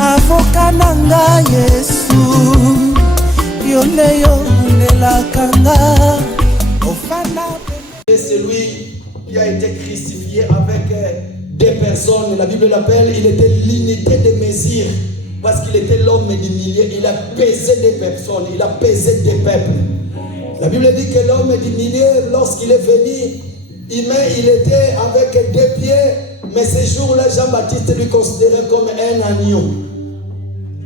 avocat nanga Yesu yoleyo nelakanga ofana. C'est lui qui a été crucifié avec des personnes. La Bible l'appelle, il était l'unité de mesure. Parce qu'il était l'homme du milieu, il a pesé des personnes, il a pesé des peuples. La Bible dit que l'homme du milieu, lorsqu'il est venu, il était avec 2 pieds, mais ce jour-là, Jean-Baptiste lui considérait comme un agneau.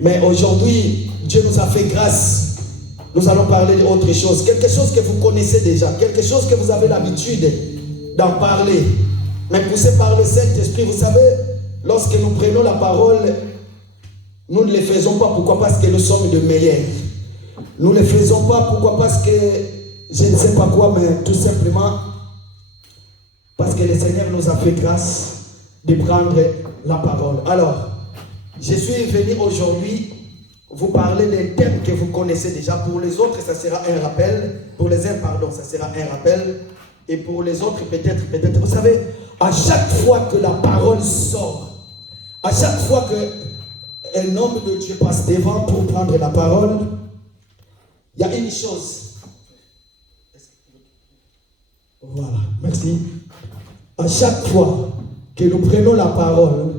Mais aujourd'hui, Dieu nous a fait grâce. Nous allons parler d'autre chose, quelque chose que vous connaissez déjà, quelque chose que vous avez l'habitude d'en parler. Mais poussé par le Saint-Esprit, vous savez, lorsque nous prenons la parole, nous ne le faisons pas. Pourquoi? Parce que nous sommes de meilleurs. Nous ne le faisons pas. Pourquoi? Parce que je ne sais pas quoi, mais tout simplement parce que le Seigneur nous a fait grâce de prendre la parole. Alors, je suis venu aujourd'hui vous parler des thèmes que vous connaissez déjà. Pour les autres, ça sera un rappel. Pour les uns, pardon, ça sera un rappel. Et pour les autres, peut-être. Vous savez, à chaque fois que la parole sort, à chaque fois que un homme de Dieu passe devant pour prendre la parole, il y a une chose. Voilà, merci. À chaque fois que nous prenons la parole,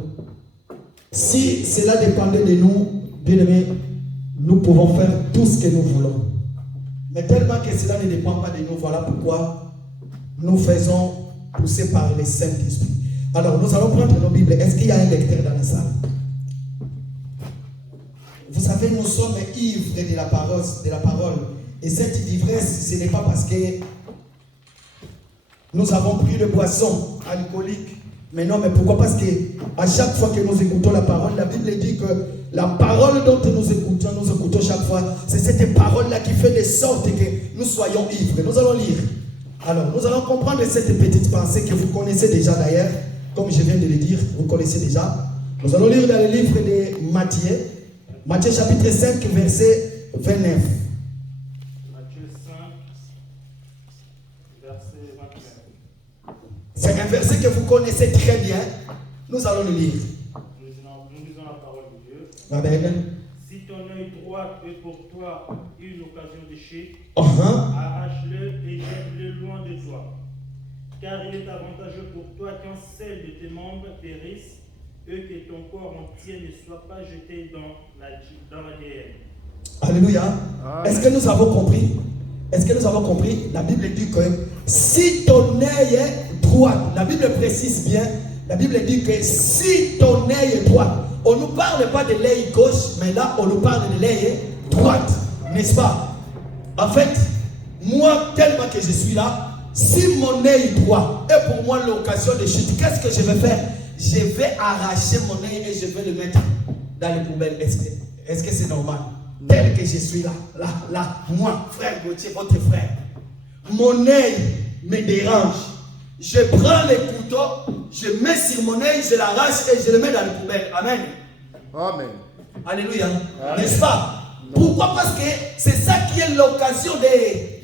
si cela dépendait de nous, bien aimés, nous pouvons faire tout ce que nous voulons. Mais tellement que cela ne dépend pas de nous, voilà pourquoi nous faisons pousser par le Saint-Esprit. Alors, nous allons prendre nos Bibles. Est-ce qu'il y a un lecteur dans la salle? Vous savez, nous sommes ivres de la parole. Et cette ivresse, ce n'est pas parce que nous avons pris de boissons alcooliques. Mais non, mais pourquoi? Parce que à chaque fois que nous écoutons la parole, la Bible dit que la parole dont nous écoutons chaque fois, c'est cette parole-là qui fait de sorte que nous soyons ivres. Nous allons lire. Alors, nous allons comprendre cette petite pensée que vous connaissez déjà d'ailleurs. Comme je viens de le dire, vous connaissez déjà. Nous allons lire dans le livre de Matthieu. Matthieu chapitre 5, verset 29. Matthieu 5, verset 29. C'est un verset que vous connaissez très bien. Nous allons le lire. Nous lisons la parole de Dieu. Amen. Si ton œil droit est pour toi une occasion d'échec, arrache-le et jette-le loin de toi. Car il est avantageux pour toi qu'un seul de tes membres périsse et que ton corps entier ne soit pas jeté dans la géhenne. Alléluia. Est-ce que nous avons compris? Est-ce que nous avons compris? La Bible dit que si ton œil est droit, la Bible précise bien, la Bible dit que si ton œil est droit, on ne nous parle pas de l'œil gauche, mais là on nous parle de l'œil droite, n'est-ce pas? En fait, moi tellement que je suis là, si mon œil droit est pour moi l'occasion de chute, qu'est-ce que je vais faire? Je vais arracher mon œil et je vais le mettre dans les poubelles. Est-ce que c'est normal? Tel que je suis là, moi, frère Gauthier, votre frère, mon œil me dérange. Je prends le couteau, je mets sur mon œil, je l'arrache et je le mets dans les poubelles. Amen. Amen. Alléluia. N'est-ce pas? Pourquoi? Parce que c'est ça qui est l'occasion de...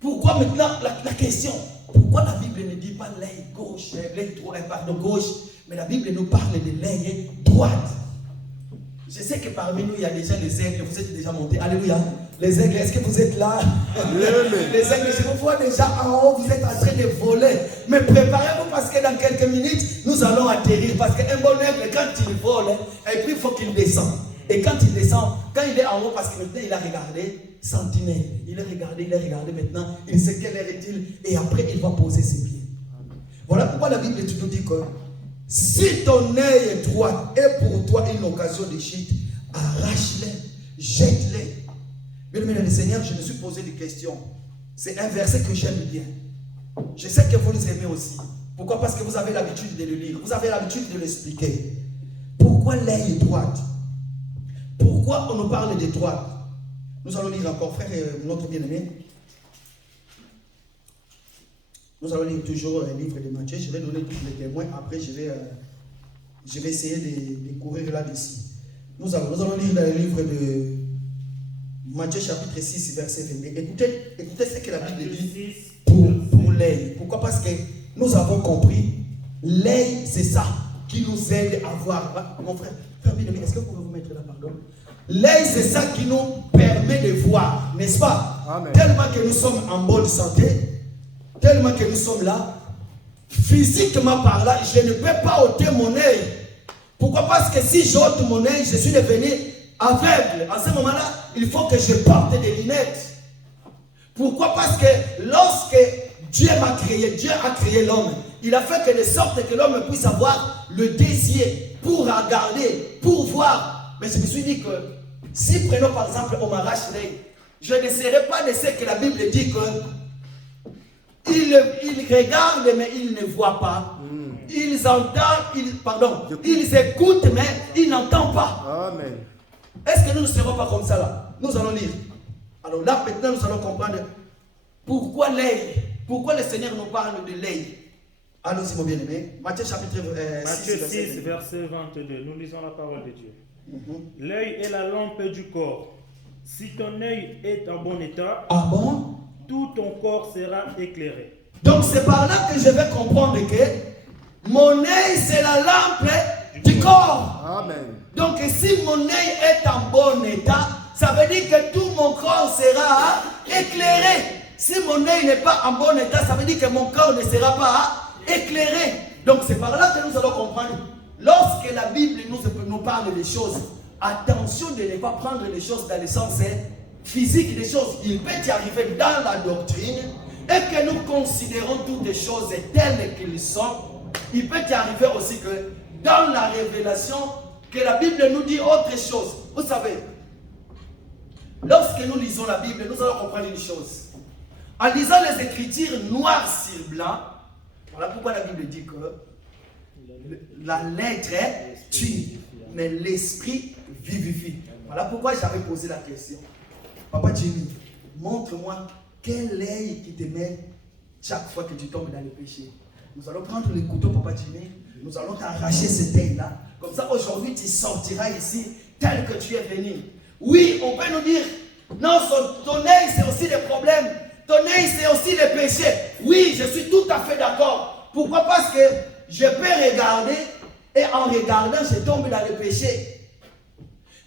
Pourquoi maintenant la question? Pourquoi la Bible ne dit pas l'œil gauche, l'œil droit, pardon, gauche, mais la Bible nous parle de l'œil droite? Je sais que parmi nous, il y a déjà les aigles, vous êtes déjà montés. Alléluia. Les aigles, est-ce que vous êtes là? Les aigles, je vous vois déjà en haut, vous êtes en train de voler. Mais préparez-vous parce que dans quelques minutes, nous allons atterrir. Parce qu'un bon aigle, quand il vole, et puis il faut qu'il descende. Et quand il descend, quand il est en haut, parce que maintenant il a regardé, sentinelle. Il a regardé maintenant, il sait quelle heure est-il, et après il va poser ses pieds. Voilà pourquoi la Bible nous dit que si ton œil droit est pour toi une occasion de chute, arrache-le, jette-le. Bien aimé dans le Seigneur, je me suis posé des questions. C'est un verset que j'aime bien. Je sais que vous les aimez aussi. Pourquoi? Parce que vous avez l'habitude de le lire, vous avez l'habitude de l'expliquer. Pourquoi l'œil droit? Pourquoi on nous parle de droite? Nous allons lire encore, frère, notre bien-aimé. Nous allons lire toujours le livre de Matthieu. Je vais donner tous les témoins. Après, je vais essayer de courir là-dessus. Nous allons lire dans le livre de Matthieu chapitre 6, verset 22. Écoutez ce que la Bible dit pour l'œil. Pourquoi? Parce que nous avons compris, l'œil, c'est ça qui nous aide à voir. Mon frère, Est-ce que vous pouvez vous mettre là, pardon? L'œil, c'est ça qui nous permet de voir, n'est-ce pas? Amen. Tellement que nous sommes en bonne santé, tellement que nous sommes là, physiquement par là, je ne peux pas ôter mon œil. Pourquoi? Parce que si j'ôte mon œil, je suis devenu aveugle. À ce moment-là, il faut que je porte des lunettes. Pourquoi? Parce que lorsque Dieu m'a créé, Dieu a créé l'homme, il a fait que de sorte que l'homme puisse avoir le désir pour regarder, pour voir. Mais je me suis dit que si prenons par exemple, on m'arrache l'œil, je ne serai pas de ce que la Bible dit que il regarde mais il ne voit pas. Ils entendent, ils écoutent mais ils n'entendent pas. Amen. Est-ce que nous ne serons pas comme ça là? Nous allons lire. Alors là maintenant nous allons comprendre pourquoi l'œil, pourquoi le Seigneur nous parle de l'œil. Allons-y mon bien-aimé. Matthieu chapitre 6, verset 22. Nous lisons la parole de Dieu. L'œil est la lampe du corps. Si ton œil est en bon état, tout ton corps sera éclairé. Donc c'est par là que je vais comprendre que mon œil c'est la lampe du corps. Amen. Donc si mon œil est en bon état, ça veut dire que tout mon corps sera éclairé. Si mon œil n'est pas en bon état, ça veut dire que mon corps ne sera pas éclairé. Donc c'est par là que nous allons comprendre. Lorsque la Bible nous parle des choses, attention de ne pas prendre les choses dans le sens physique des choses. Il peut y arriver dans la doctrine et que nous considérons toutes les choses telles qu'elles sont. Il peut y arriver aussi que dans la révélation, que la Bible nous dit autre chose. Vous savez, lorsque nous lisons la Bible, nous allons comprendre une chose. En lisant les Écritures noir sur blanc, voilà pourquoi la Bible dit que la lettre tue, mais l'esprit vivifie. Voilà pourquoi j'avais posé la question. Papa Jimmy, montre-moi quel œil qui te met chaque fois que tu tombes dans le péché. Nous allons prendre le couteau, Papa Jimmy, nous allons t'arracher cet œil-là. Comme ça, aujourd'hui, tu sortiras ici tel que tu es venu. Oui, on peut nous dire, non, ton œil, c'est aussi des problèmes. Ton œil, c'est aussi des péchés. Oui, je suis tout à fait d'accord. Pourquoi? Parce que je peux regarder et en regardant, je tombe dans le péché.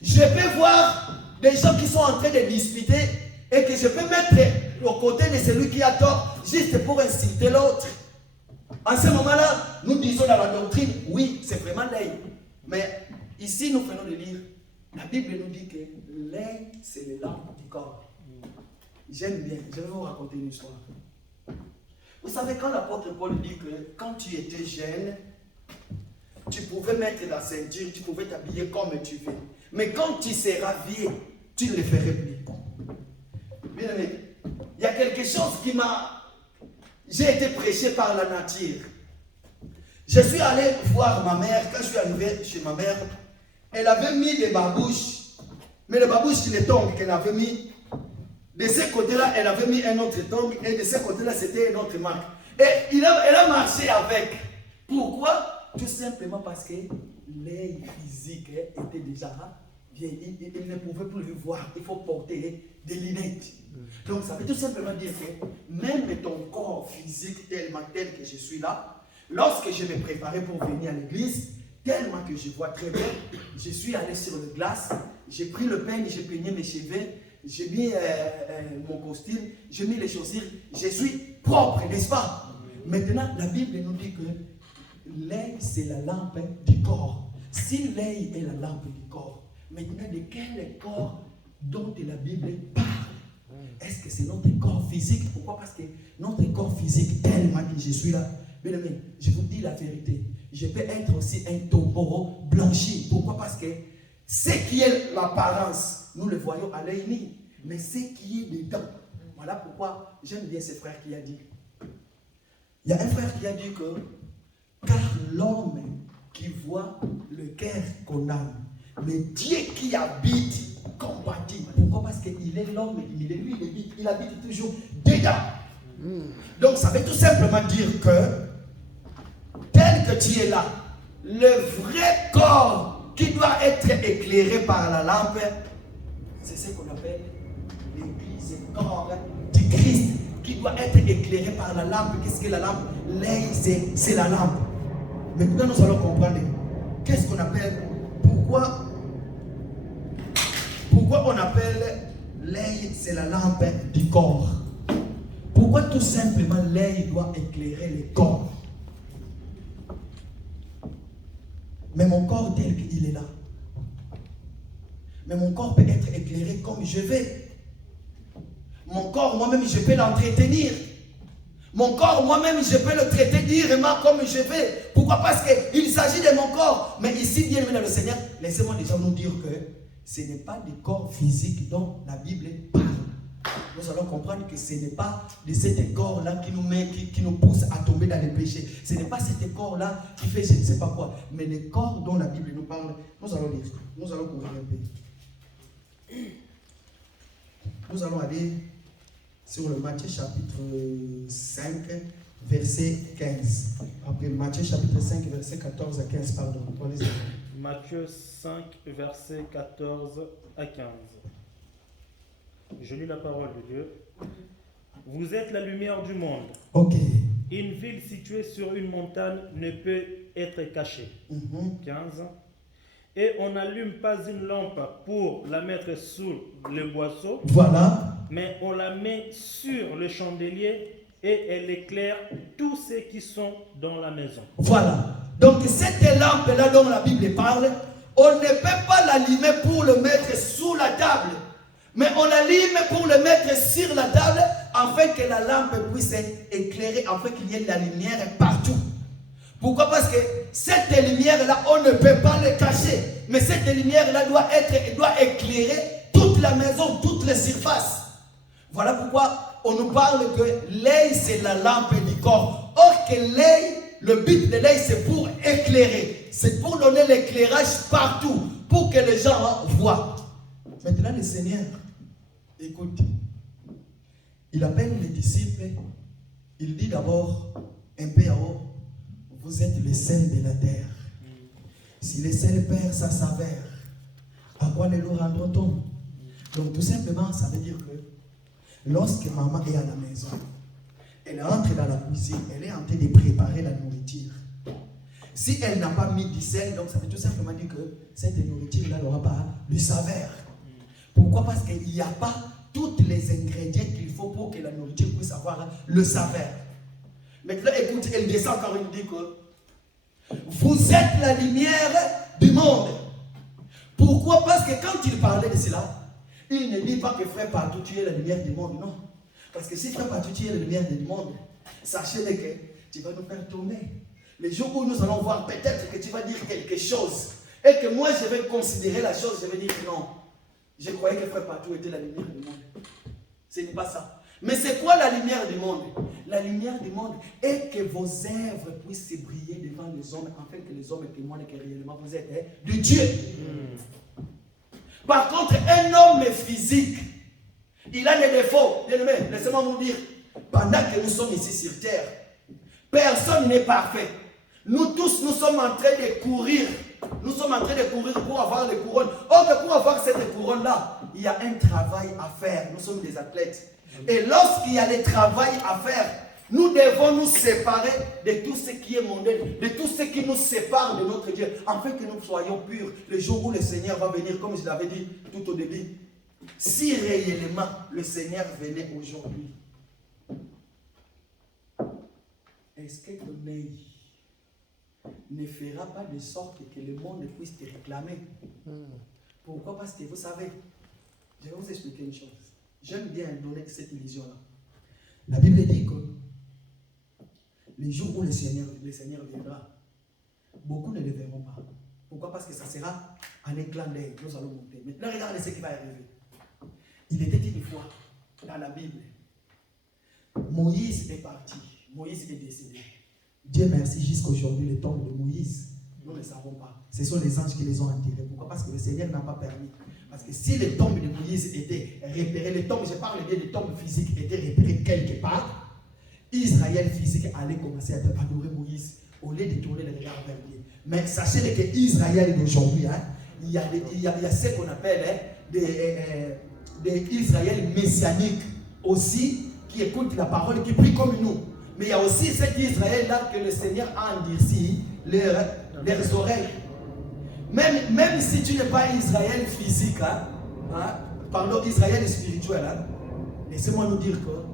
Je peux voir des gens qui sont en train de discuter et que je peux mettre au côté de celui qui a tort juste pour insulter l'autre. En ce moment-là, nous disons dans la doctrine, oui, c'est vraiment l'œil. Mais ici, nous venons de lire, la Bible nous dit que l'œil, c'est le lampe du corps. J'aime bien, je vais vous raconter une histoire. Vous savez, quand l'apôtre Paul dit que quand tu étais jeune, tu pouvais mettre la ceinture, tu pouvais t'habiller comme tu veux. Mais quand tu seras vieux, tu ne le ferais plus. Bien aimé, il y a quelque chose qui m'a... J'ai été prêché par la nature. Je suis allé voir ma mère. Quand je suis arrivé chez ma mère, elle avait mis des babouches. Mais les babouches, c'est les tongs qu'elle avait mis. De ce côté-là, elle avait mis un autre tong. Et de ce côté-là, c'était une autre marque. Et elle a marché avec. Pourquoi? Tout simplement parce que l'œil physique était déjà vieilli. Il ne pouvait plus le voir. Il faut porter des lunettes. Donc ça veut tout simplement dire que même ton corps physique tel que je suis là, lorsque je me préparais pour venir à l'église, tellement que je vois très bien, je suis allé sur le glace, j'ai pris le peigne, j'ai peigné mes cheveux, j'ai mis mon costume, j'ai mis les chaussures, je suis propre, n'est-ce pas? Maintenant, la Bible nous dit que l'œil, c'est la lampe du corps. Si l'œil est la lampe du corps, maintenant, de quel corps dont la Bible parle? Est-ce que c'est notre corps physique? Pourquoi? Parce que notre corps physique, tellement que je suis là, bien aimé, je vous dis la vérité, je peux être aussi un tombeau blanchi. Pourquoi? Parce que ce qui est l'apparence, nous le voyons à l'œil nu, mais ce qui est dedans, voilà pourquoi j'aime bien ce frère qui a dit. Il y a un frère qui a dit que car l'homme qui voit le cœur condamne, mais Dieu qui habite compatit. Pourquoi? Parce qu'il est l'homme, il est lui, il habite toujours dedans. Donc ça veut tout simplement dire que tel que tu es là, le vrai corps qui doit être éclairé par la lampe, c'est ce qu'on appelle l'église, le corps du Christ qui doit être éclairé par la lampe. Qu'est-ce que la lampe? L'œil, c'est la lampe. Maintenant nous allons comprendre qu'est-ce qu'on appelle, pourquoi Pourquoi on appelle l'œil, c'est la lampe du corps? Pourquoi tout simplement l'œil doit éclairer le corps? Mais mon corps tel qu'il est là. Mais mon corps peut être éclairé comme je veux. Mon corps, moi-même, je peux l'entretenir. Mon corps, moi-même, je peux le traiter dignement comme je veux. Pourquoi? Parce qu'il s'agit de mon corps. Mais ici, bien aimé dans le Seigneur, laissez-moi déjà nous dire que ce n'est pas des corps physiques dont la Bible parle. Nous allons comprendre que ce n'est pas de cet corps-là qui nous pousse à tomber dans les péchés. Ce n'est pas cet corps-là qui fait je ne sais pas quoi. Mais le corps dont la Bible nous parle, nous allons lire. Nous allons couvrir un peu. Nous allons aller sur le Matthieu chapitre 5, verset 15. Après Matthieu chapitre 5, verset 14 à 15, pardon. Matthieu 5, verset 14 à 15. Je lis la parole de Dieu. Vous êtes la lumière du monde. Ok. Une ville située sur une montagne ne peut être cachée. 15. Et on n'allume pas une lampe pour la mettre sous le boisseau. Voilà. Mais on la met sur le chandelier et elle éclaire tous ceux qui sont dans la maison. Voilà. Donc cette lampe-là dont la Bible parle, on ne peut pas l'allumer pour le mettre sous la table. Mais on l'allume pour le mettre sur la table afin que la lampe puisse éclairer, afin qu'il y ait de la lumière partout. Pourquoi? Parce que cette lumière-là, on ne peut pas le cacher. Mais cette lumière-là doit éclairer toute la maison, toutes les surfaces. Voilà pourquoi on nous parle que l'œil, c'est la lampe du corps. Or que l'œil, le but de l'œil, c'est pour éclairer. C'est pour donner l'éclairage partout, pour que les gens voient. Maintenant, le Seigneur, écoute, il appelle les disciples, il dit d'abord, un peu en haut, vous êtes le sel de la terre. Si le sel perd sa saveur, à quoi ne le rendra-t-on? Donc tout simplement, ça veut dire que lorsque maman est à la maison, elle entre dans la cuisine, elle est en train de préparer la nourriture. Si elle n'a pas mis du sel, donc ça veut tout simplement dire que cette nourriture-là n'aura pas de saveur. Pourquoi? Parce qu'il n'y a pas tous les ingrédients qu'il faut pour que la nourriture puisse avoir le saveur. Maintenant, écoute, elle descend encore, il dit que vous êtes la lumière du monde. Pourquoi? Parce que quand il parlait de cela, il ne dit pas que frère partout tu es la lumière du monde, non. Parce que si frère partout tu es la lumière du monde, sachez que tu vas nous faire tourner. Les jours où nous allons voir, peut-être que tu vas dire quelque chose et que moi je vais considérer la chose, je vais dire que non. Je croyais que frère partout était la lumière du monde. Ce n'est pas ça. Mais c'est quoi la lumière du monde? La lumière du monde est que vos œuvres puissent briller devant les hommes, afin que les hommes témoignent que réellement vous êtes de Dieu. Par contre, un homme physique, il a des défauts. Bien aimé, laissez-moi vous dire, pendant que nous sommes ici sur terre, personne n'est parfait. Nous tous, nous sommes en train de courir. Nous sommes en train de courir pour avoir les couronnes. Or, pour avoir cette couronne-là, il y a un travail à faire. Nous sommes des athlètes. Et lorsqu'il y a des travail à faire, nous devons nous séparer de tout ce qui est mondain, de tout ce qui nous sépare de notre Dieu, afin que nous soyons purs le jour où le Seigneur va venir, comme je l'avais dit tout au début. Si réellement le Seigneur venait aujourd'hui, est-ce que ton œil ne fera pas de sorte que le monde puisse te réclamer? Pourquoi? Parce que vous savez, je vais vous expliquer une chose. J'aime bien donner cette illusion-là. La Bible dit que le jour où le Seigneur viendra, beaucoup ne le verront pas. Pourquoi? Parce que ça sera un éclat d'œil. Nous allons monter. Maintenant, regardez ce qui va arriver. Il était une fois dans la Bible. Moïse est parti. Moïse est décédé. Dieu merci, jusqu'à aujourd'hui, le tombe de Moïse, nous ne le savons pas. Ce sont les anges qui les ont enterrés. Pourquoi? Parce que le Seigneur n'a pas permis. Parce que si les tombes de Moïse étaient repérées, les tombes, je parle bien des tombes physiques, étaient repérées quelque part, Israël physique allait commencer à adorer Moïse au lieu de tourner le regard vers Dieu. Mais sachez que Israël d'aujourd'hui, il y a ce qu'on appelle des Israël messianiques aussi, qui écoutent la parole, qui prient comme nous. Mais il y a aussi cet Israël-là que le Seigneur a endurci leurs oreilles. Même si tu n'es pas Israël physique, pardon, Israël spirituel, laissez-moi nous dire que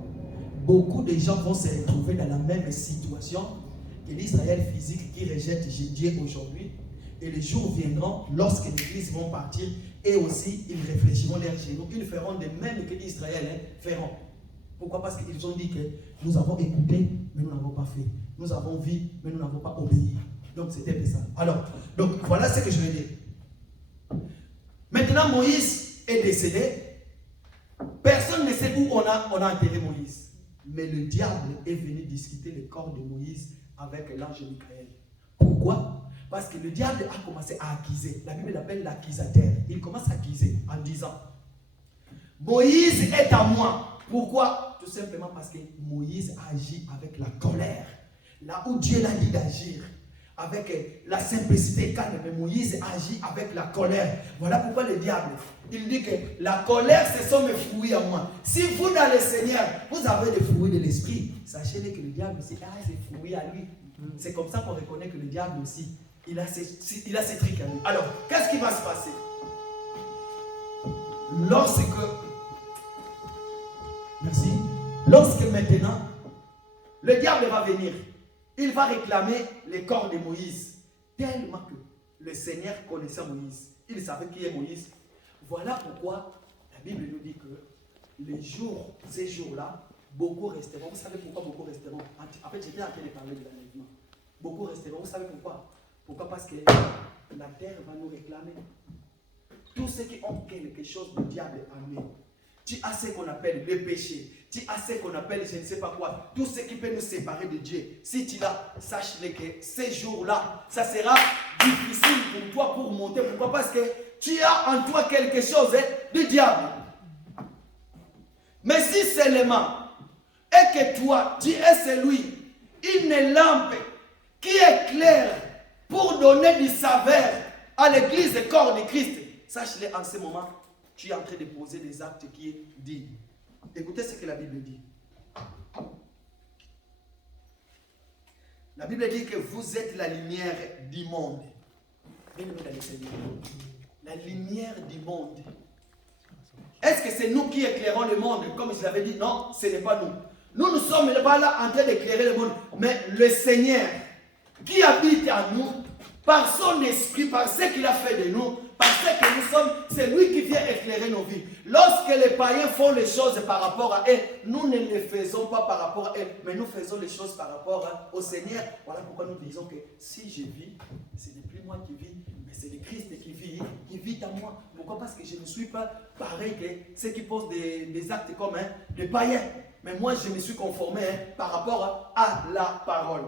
beaucoup de gens vont se retrouver dans la même situation que l'Israël physique qui rejette Dieu aujourd'hui. Et les jours viendront, lorsque les églises vont partir, et aussi ils réfléchiront leurs genoux, ils feront de même que Israël feront. Pourquoi? Parce qu'ils ont dit que nous avons écouté, mais nous n'avons pas fait. Nous avons vu, mais nous n'avons pas obéi. Donc c'était ça. Alors, donc voilà ce que je veux dire. Maintenant, Moïse est décédé. Personne ne sait où on a enterré Moïse. Mais le diable est venu discuter le corps de Moïse avec l'ange Michael. Pourquoi? Parce que le diable a commencé à accuser. La Bible l'appelle l'accusateur. Il commence à accuser en disant: Moïse est à moi. Pourquoi? Tout simplement parce que Moïse agit avec la colère. Là où Dieu l'a dit d'agir, avec la simplicité calme, mais Moïse agit avec la colère. Voilà pourquoi le diable, il dit que la colère, ce sont mes fruits à moi. Si vous, dans le Seigneur, vous avez des fruits de l'esprit, sachez que le diable, c'est ses fruits à lui. C'est comme ça qu'on reconnaît que le diable aussi, il a ses trucs à lui. Alors, qu'est-ce qui va se passer? Lorsque maintenant, le diable va venir, il va réclamer les corps de Moïse, tellement que le Seigneur connaissait Moïse. Il savait qui est Moïse. Voilà pourquoi la Bible nous dit que ces jours-là, beaucoup resteront. Vous savez pourquoi beaucoup resteront? En fait, j'étais en train de parler de l'enlèvement. Beaucoup resteront. Vous savez pourquoi? Pourquoi? Parce que la terre va nous réclamer. Tous ceux qui ont quelque chose de diable en eux, tu as ce qu'on appelle le péché, tu as ce qu'on appelle je ne sais pas quoi, tout ce qui peut nous séparer de Dieu. Si tu l'as, sache-le que ces jours-là, ça sera difficile pour toi pour monter. Pourquoi? Parce que tu as en toi quelque chose du diable. Mais si seulement, et que toi, tu es celui, une lampe qui éclaire pour donner du saveur à l'église et corps de Christ, sache-le en ce moment, tu es en train de poser des actes qui est dit. Écoutez ce que la Bible dit. La Bible dit que vous êtes la lumière du monde. Bien-aimés dans le Seigneur, la lumière du monde. Est-ce que c'est nous qui éclairons le monde? Comme je l'avais dit, non, ce n'est pas nous. Nous ne sommes pas là en train d'éclairer le monde, mais le Seigneur qui habite en nous, par son esprit, par ce qu'il a fait de nous, parce que nous sommes, c'est lui qui vient éclairer nos vies. Lorsque les païens font les choses par rapport à eux, nous ne les faisons pas par rapport à eux, mais nous faisons les choses par rapport au Seigneur. Voilà pourquoi nous disons que si je vis, ce n'est plus moi qui vis, mais c'est le Christ qui vit en moi. Pourquoi? Parce que je ne suis pas pareil que ceux qui posent des actes comme des païens. Mais moi, je me suis conformé par rapport à la parole.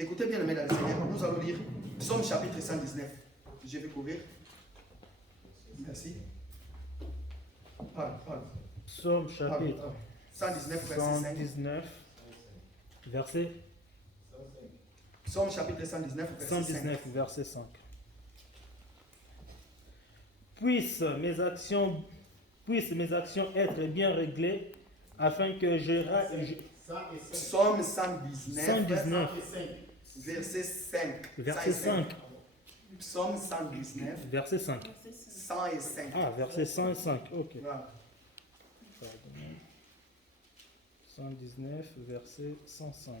Écoutez bien, mes amis, nous allons lire Psaume chapitre 119. Je vais couvrir. Merci. Psaume chapitre 119, verset 5. Verset Psaume chapitre 119, verset 5. Puissent mes actions être bien réglées, afin que Psaume 119. Verset 5. Verset 5. Psaume 119. Verset 5. 105. Ah, verset 105. Ok. Voilà. 119, verset 105.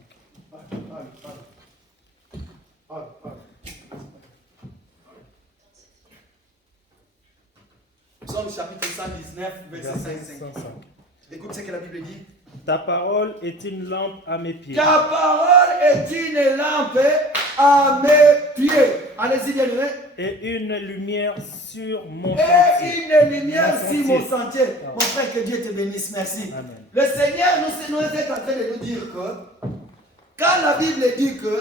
Psaume chapitre 119, verset 105. Écoute ce que la Bible dit. Ta parole est une lampe à mes pieds. Ta parole est une lampe à mes pieds. Allez-y, bien-aimés. Et une lumière sur mon sentier. Et une lumière sur mon sentier. Mon frère, que Dieu te bénisse. Merci. Amen. Le Seigneur nous est en train de nous dire que quand la Bible dit que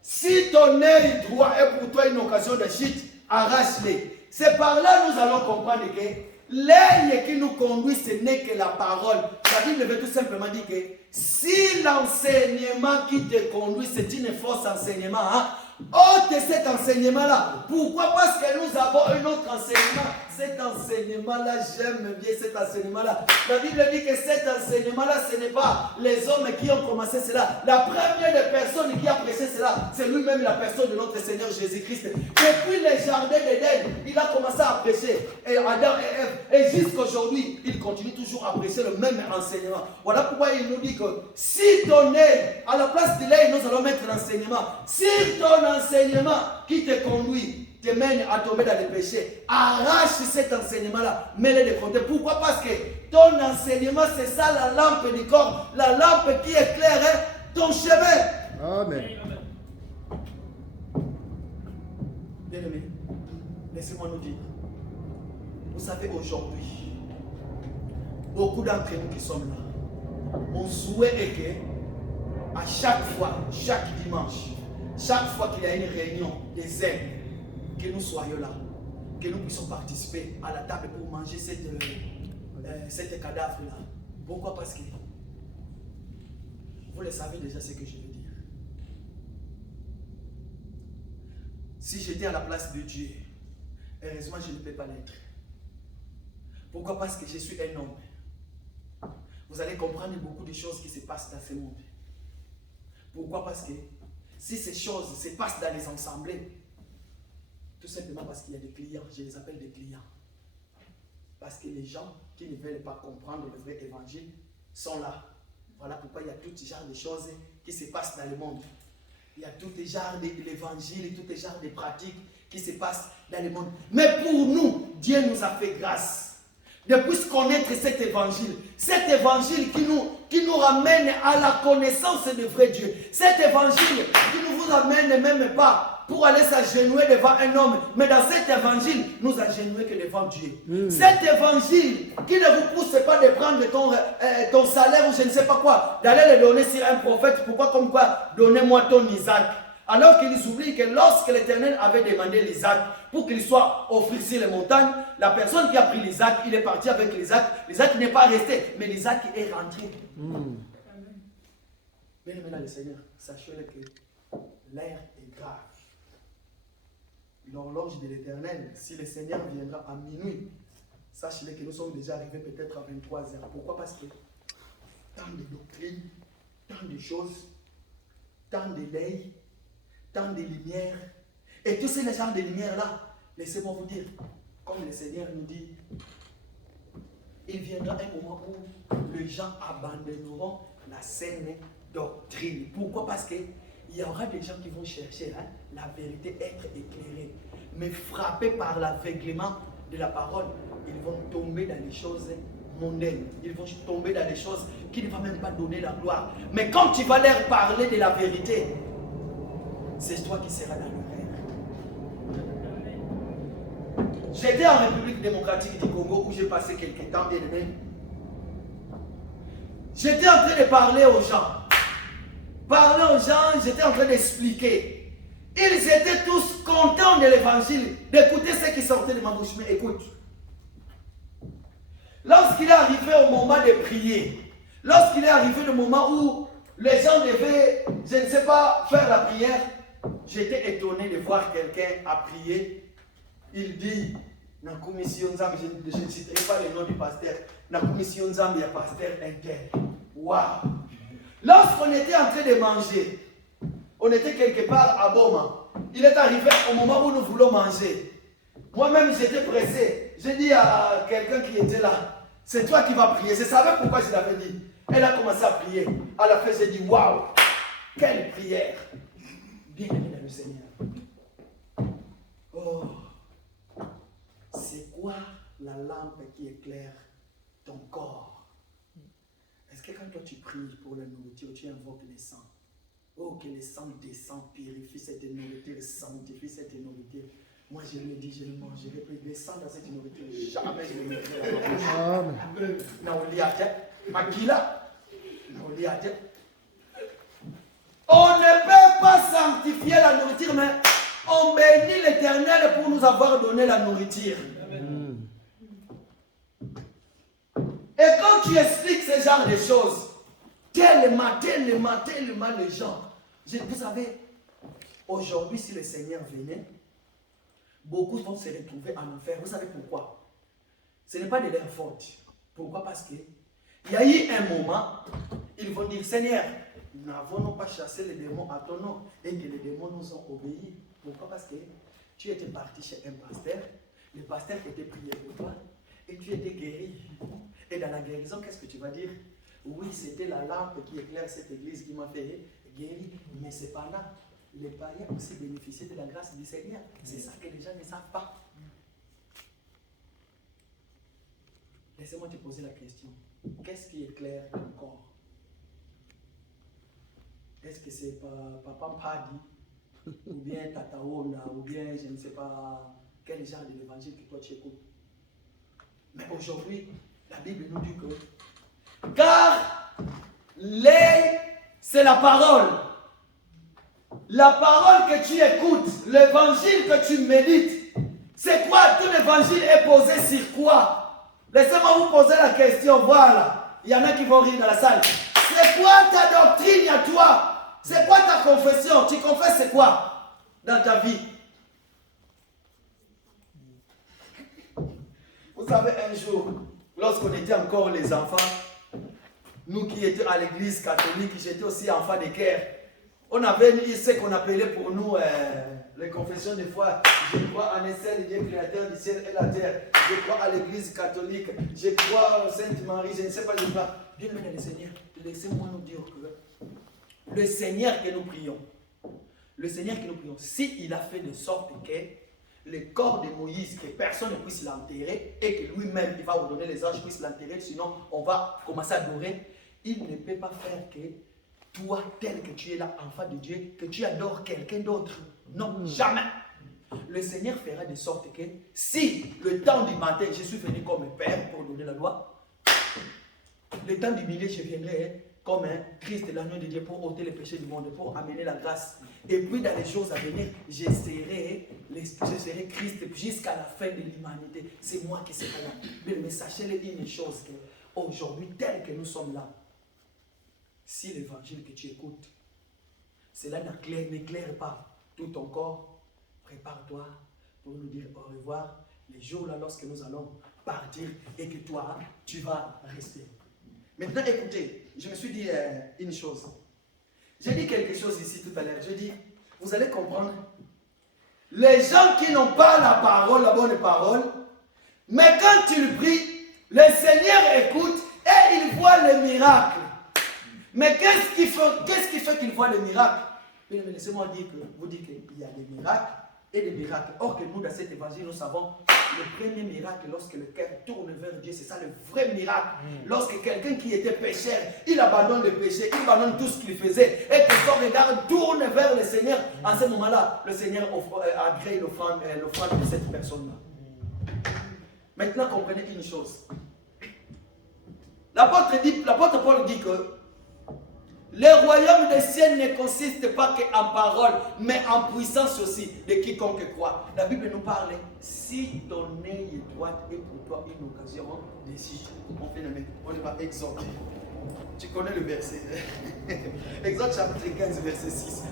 si ton œil droit est pour toi une occasion de chute, arrache-les. C'est par là que nous allons comprendre que l'œil qui nous conduit, ce n'est que la parole. La Bible veut tout simplement dire que si l'enseignement qui te conduit, c'est une fausse enseignement, ôte cet enseignement-là. Pourquoi? Parce que nous avons un autre enseignement. cet enseignement-là, j'aime bien cet enseignement-là. La Bible dit que cet enseignement-là, ce n'est pas les hommes qui ont commencé cela. La première des personnes qui a prêché cela, c'est lui-même la personne de notre Seigneur Jésus-Christ. Depuis le jardin d'Éden, il a commencé à prêcher. Et Adam et Ève, et jusqu'aujourd'hui, il continue toujours à prêcher le même enseignement. Voilà pourquoi il nous dit que si ton aide, à la place de l'aide, nous allons mettre l'enseignement. Si ton enseignement qui te conduit te mène à tomber dans les péchés, arrache cet enseignement-là, mets-le de côté. Pourquoi? Parce que ton enseignement, c'est ça la lampe du corps, la lampe qui éclaire ton chemin. Amen. Bien-aimé, laissez-moi nous dire, vous savez, aujourd'hui, beaucoup d'entre nous qui sommes là, mon souhait est que, à chaque fois, chaque dimanche, chaque fois qu'il y a une réunion des aides, que nous soyons là, que nous puissions participer à la table pour manger cette cadavre-là. Pourquoi? Parce que vous le savez déjà ce que je veux dire. Si j'étais à la place de Dieu, heureusement je ne peux pas l'être. Pourquoi? Parce que je suis un homme. Vous allez comprendre beaucoup de choses qui se passent dans ce monde. Pourquoi? Parce que si ces choses se passent dans les assemblées, tout simplement parce qu'il y a des clients, je les appelle des clients. Parce que les gens qui ne veulent pas comprendre le vrai évangile sont là. Voilà pourquoi il y a tout genre de choses qui se passent dans le monde. Il y a tout genre de l'évangile, tout genre de pratiques qui se passent dans le monde. Mais pour nous, Dieu nous a fait grâce de plus connaître cet évangile qui nous ramène à la connaissance de vrai Dieu. Cet évangile qui ne vous amène même pas pour aller s'agenouiller devant un homme, mais dans cet évangile, nous agenouillons que devant Dieu. Cet évangile qui ne vous pousse pas de prendre ton salaire ou je ne sais pas quoi, d'aller le donner sur un prophète. Pourquoi? Comme quoi, donnez-moi ton Isaac. Alors qu'ils oublient que lorsque l'Éternel avait demandé l'Isaac pour qu'il soit offert sur les montagnes, la personne qui a pris l'Isaac, il est parti avec l'Isaac. L'Isaac n'est pas resté, mais l'Isaac est rentré. Bien aimé dans le Seigneur, sachez-le que l'air est grave. L'horloge de l'Éternel, si le Seigneur viendra à minuit, sachez-le que nous sommes déjà arrivés peut-être à 23 heures. Pourquoi? Parce que tant de doctrines, tant de choses, tant de legs, tant de lumière, et tous ces genres de lumière-là, laissez-moi vous dire, comme le Seigneur nous dit, il viendra un moment où les gens abandonneront la saine doctrine. Pourquoi? Parce qu'il y aura des gens qui vont chercher la vérité, être éclairés, mais frappés par l'aveuglement de la parole, ils vont tomber dans les choses mondaines, ils vont tomber dans des choses qui ne vont même pas donner la gloire. Mais quand tu vas leur parler de la vérité, c'est toi qui seras dans le rêve. J'étais en République démocratique du Congo où j'ai passé quelques temps, bien aimé. J'étais en train de parler aux gens. J'étais en train d'expliquer. Ils étaient tous contents de l'évangile, d'écouter ce qui sortait de ma bouche. Mais écoute, lorsqu'il est arrivé au moment de prier, lorsqu'il est arrivé le moment où les gens devaient, je ne sais pas, faire la prière, j'étais étonné de voir quelqu'un à prier. Il dit, dans la commission Nzambe, je ne citerai pas le nom du pasteur, dans la commission Nzambe, il y a pasteur inter. Waouh! Lorsqu'on était en train de manger, on était quelque part à Boma. Il est arrivé au moment où nous voulons manger. Moi-même, j'étais pressé. J'ai dit à quelqu'un qui était là, c'est toi qui vas prier. Je savais pourquoi je l'avais dit. Elle a commencé à prier. À la fin, j'ai dit, waouh, quelle prière! Bien aimé dans le Seigneur. Oh, c'est quoi la lampe qui éclaire ton corps? Est-ce que quand toi tu pries pour la nourriture, tu invoques le sang? Oh, que le sang descend, purifie cette nourriture, sanctifie cette nourriture. Moi je le dis, je le mangerai plus. Le sang dans cette nourriture, jamais je le mettrai dans ma bouche. Naouliate, Makila, Naouliate. On ne peut pas sanctifier la nourriture, mais on bénit l'Éternel pour nous avoir donné la nourriture. Et quand tu expliques ce genre de choses, tellement les gens. Vous savez, aujourd'hui, si le Seigneur venait, beaucoup vont se retrouver en enfer. Vous savez pourquoi? Ce n'est pas de leur faute. Pourquoi? Parce qu'il y a eu un moment, ils vont dire, Seigneur, n'avons-nous pas chassé les démons à ton nom et que les démons nous ont obéi? Pourquoi? Parce que tu étais parti chez un pasteur, le pasteur était prié pour toi et tu étais guéri. Et dans la guérison, qu'est-ce que tu vas dire? Oui, c'était la lampe qui éclaire cette église qui m'a fait guérir, mais cependant, les païens aussi bénéficiaient de la grâce du Seigneur. C'est ça que les gens ne savent pas. Laissez-moi te poser la question. Qu'est-ce qui éclaire le corps? Est-ce que c'est Papa Mpadi, ou bien Tata Ona, ou bien je ne sais pas quel genre de l'évangile que toi tu écoutes? Mais aujourd'hui, la Bible nous dit que car c'est la parole. La parole que tu écoutes, l'évangile que tu médites, c'est quoi? Tout l'évangile est posé sur quoi? Laissez-moi vous poser la question, voilà. Il y en a qui vont rire dans la salle. C'est quoi ta doctrine à toi? C'est quoi ta confession? Tu confesses c'est quoi dans ta vie? Vous savez, un jour, lorsqu'on était encore les enfants, nous qui étions à l'église catholique, j'étais aussi enfant de Caire, on avait ce qu'on appelait pour nous les confessions de foi. Je crois en un seul Dieu créateur du ciel et la terre. Je crois à l'église catholique. Je crois en Sainte Marie. Je ne sais pas, je crois. Bien aimé le Seigneur, laissez-moi nous dire que le Seigneur que nous prions, s'il a fait de sorte que le corps de Moïse, que personne ne puisse l'enterrer et que lui-même, il va ordonner les anges puissent l'enterrer, sinon on va commencer à adorer, il ne peut pas faire que toi, tel que tu es là, enfant de Dieu, que tu adores quelqu'un d'autre. Non, jamais. Le Seigneur fera de sorte que si le temps du matin, je suis venu comme Père pour donner la loi, le temps du milieu, je viendrai comme un Christ, l'agneau de Dieu, pour ôter les péchés du monde, pour amener la grâce. Et puis dans les jours à venir, je serai Christ jusqu'à la fin de l'humanité. C'est moi qui serai là. Mais sachez-le une chose, qu'aujourd'hui, tel que nous sommes là, si l'évangile que tu écoutes, cela n'éclaire pas tout ton corps, prépare-toi pour nous dire au revoir les jours là lorsque nous allons partir et que toi, tu vas rester. Maintenant, écoutez, je me suis dit une chose. J'ai dit quelque chose ici tout à l'heure. Je dis, vous allez comprendre, les gens qui n'ont pas la parole, la bonne parole, mais quand ils prient, le Seigneur écoute et il voit les miracles. Mais qu'est-ce qui fait qu'il voit les miracles? Laissez-moi vous dire qu'il y a des miracles et des miracles. Or que nous, dans cet évangile, nous savons le premier miracle, lorsque le cœur tourne vers Dieu, c'est ça le vrai miracle. Lorsque quelqu'un qui était pécheur, il abandonne le péché, il abandonne tout ce qu'il faisait, et que son regard tourne vers le Seigneur, en ce moment-là, le Seigneur agrée l'offrande de cette personne-là. Maintenant, comprenez une chose. L'apôtre Paul dit que le royaume des cieux ne consiste pas qu'en parole, mais en puissance aussi de quiconque croit. La Bible nous parle, si ton œil droit est pour toi une occasion de si. On va Exode. Tu connais le verset. Exode chapitre 15, verset 6.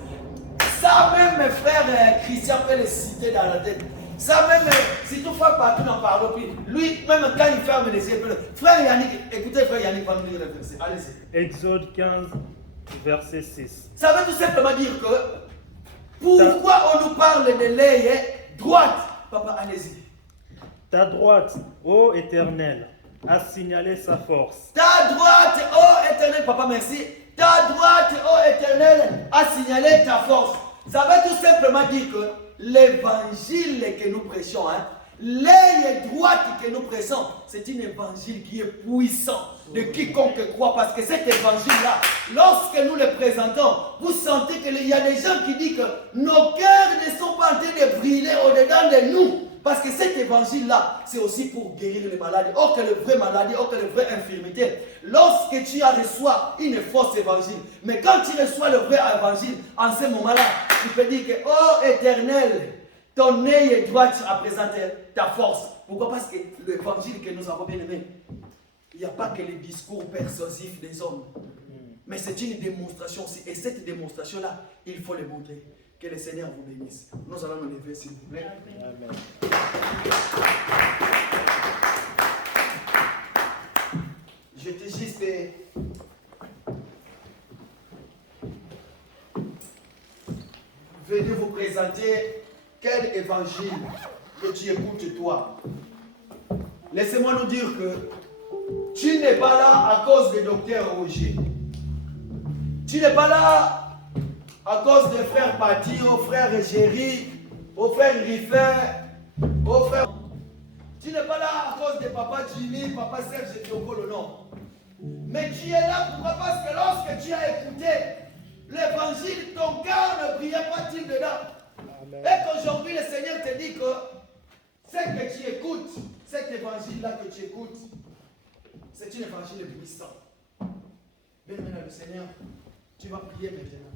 Ça même, mes frères, Christian peut le citer dans la tête. Ça même, si toutefois partout n'en parle plus, lui, même quand il ferme les yeux, frère Yannick, écoutez frère Yannick, va nous lire le verset. Allez-y. Exode 15. Verset 6. Ça veut tout simplement dire que pourquoi on nous parle de l'œil droite? Papa, allez-y. Ta droite, ô Éternel, a signalé sa force. Ta droite, ô Éternel, papa, merci. Ta droite, ô Éternel, a signalé ta force. Ça veut tout simplement dire que l'évangile que nous prêchons, l'œil droite que nous prêchons, c'est un évangile qui est puissant de quiconque croit, parce que cet évangile-là, lorsque nous le présentons, vous sentez qu'il y a des gens qui disent que nos cœurs ne sont pas en train de brûler au-dedans de nous, parce que cet évangile-là, c'est aussi pour guérir les maladies. Or que le vrai maladie, or que le vrai infirmité, lorsque tu reçois une fausse évangile, mais quand tu reçois le vrai évangile, en ce moment-là, tu peux dire que, oh Éternel, ton œil droit représente ta force. Pourquoi? Parce que l'évangile que nous avons bien aimé, il n'y a pas que les discours persuasifs des hommes, mais c'est une démonstration aussi. Et cette démonstration-là, il faut le montrer. Que le Seigneur vous bénisse. Nous allons nous lever, s'il vous plaît. Amen. j'étais juste venu vous présenter quel évangile que tu écoutes toi. Laissez-moi nous dire que tu n'es pas là à cause de docteur Roger. Tu n'es pas là à cause de frère Patti, au frère Géry, au frère Riffin, au frère... Tu n'es pas là à cause de papa Jimmy, papa Serge Diogolo, non. Mais tu es là pourquoi? Parce que lorsque tu as écouté l'évangile, ton cœur ne brillait pas-il dedans. Amen. Et qu'aujourd'hui le Seigneur te dit que ce que tu écoutes, cet évangile-là que tu écoutes, c'est un évangile puissant. Bien maintenant le Seigneur, tu vas prier maintenant.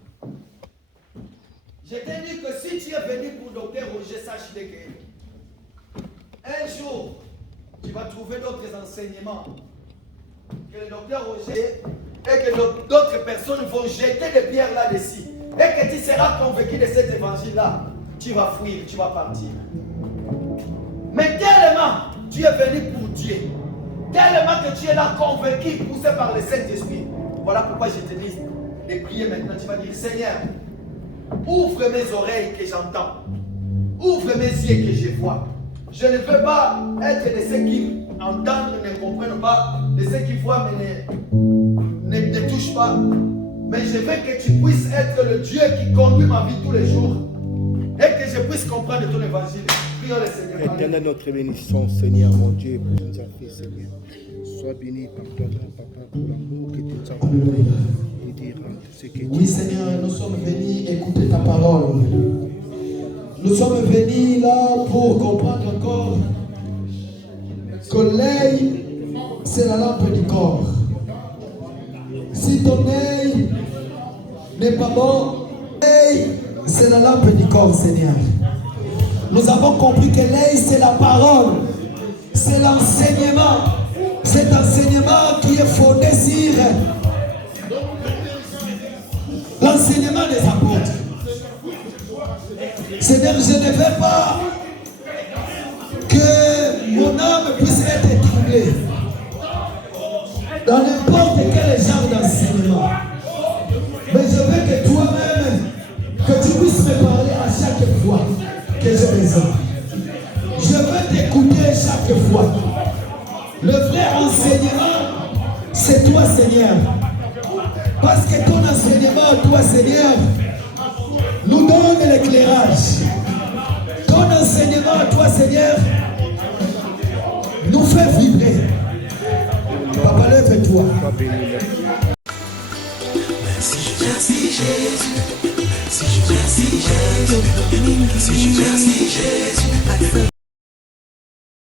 Je t'ai dit que si tu es venu pour docteur Roger, sache que un jour, tu vas trouver d'autres enseignements que le docteur Roger et que d'autres personnes vont jeter des pierres là-dessus. Et que tu seras convaincu de cet évangile-là. Tu vas fuir, tu vas partir. Mais tellement tu es venu pour Dieu, tellement que tu es là convaincu, poussé par le Saint-Esprit. Voilà pourquoi je te dis de prier maintenant. Tu vas dire, Seigneur, ouvre mes oreilles que j'entends. Ouvre mes yeux que je vois. Je ne veux pas être de ceux qui entendent, ne comprennent pas, de ceux qui voient mais ne touchent pas. Mais je veux que tu puisses être le Dieu qui conduit ma vie tous les jours. Et que je puisse comprendre ton évangile. Prions le Seigneur. Éternel notre bénédiction, Seigneur, mon Dieu, pour nous avoir fait, Seigneur. Sois béni par ton nom, Papa, pour l'amour que tu as montré et dire ce que tu... Oui, Seigneur, nous sommes venus écouter ta parole. Nous sommes venus là pour comprendre encore que l'œil, c'est la lampe du corps. Si ton œil n'est pas bon, l'œil, c'est la lampe du corps, Seigneur. Nous avons compris que l'œil, c'est la parole. C'est l'enseignement. Cet enseignement qui est fondé sur l'enseignement des apôtres. Seigneur, je ne veux pas que mon âme puisse être troublée dans n'importe quel genre d'enseignement. Mais je veux que toi-même, que tu puisses me parler à chaque fois que j'ai besoin. Je veux t'écouter chaque fois. Le vrai enseignement, c'est toi, Seigneur. Parce que ton enseignement, toi, Seigneur, nous donne l'éclairage. Ton enseignement, toi, Seigneur, nous fait vibrer. Papa, lève-toi. Merci Jésus, merci Jésus, merci Jésus.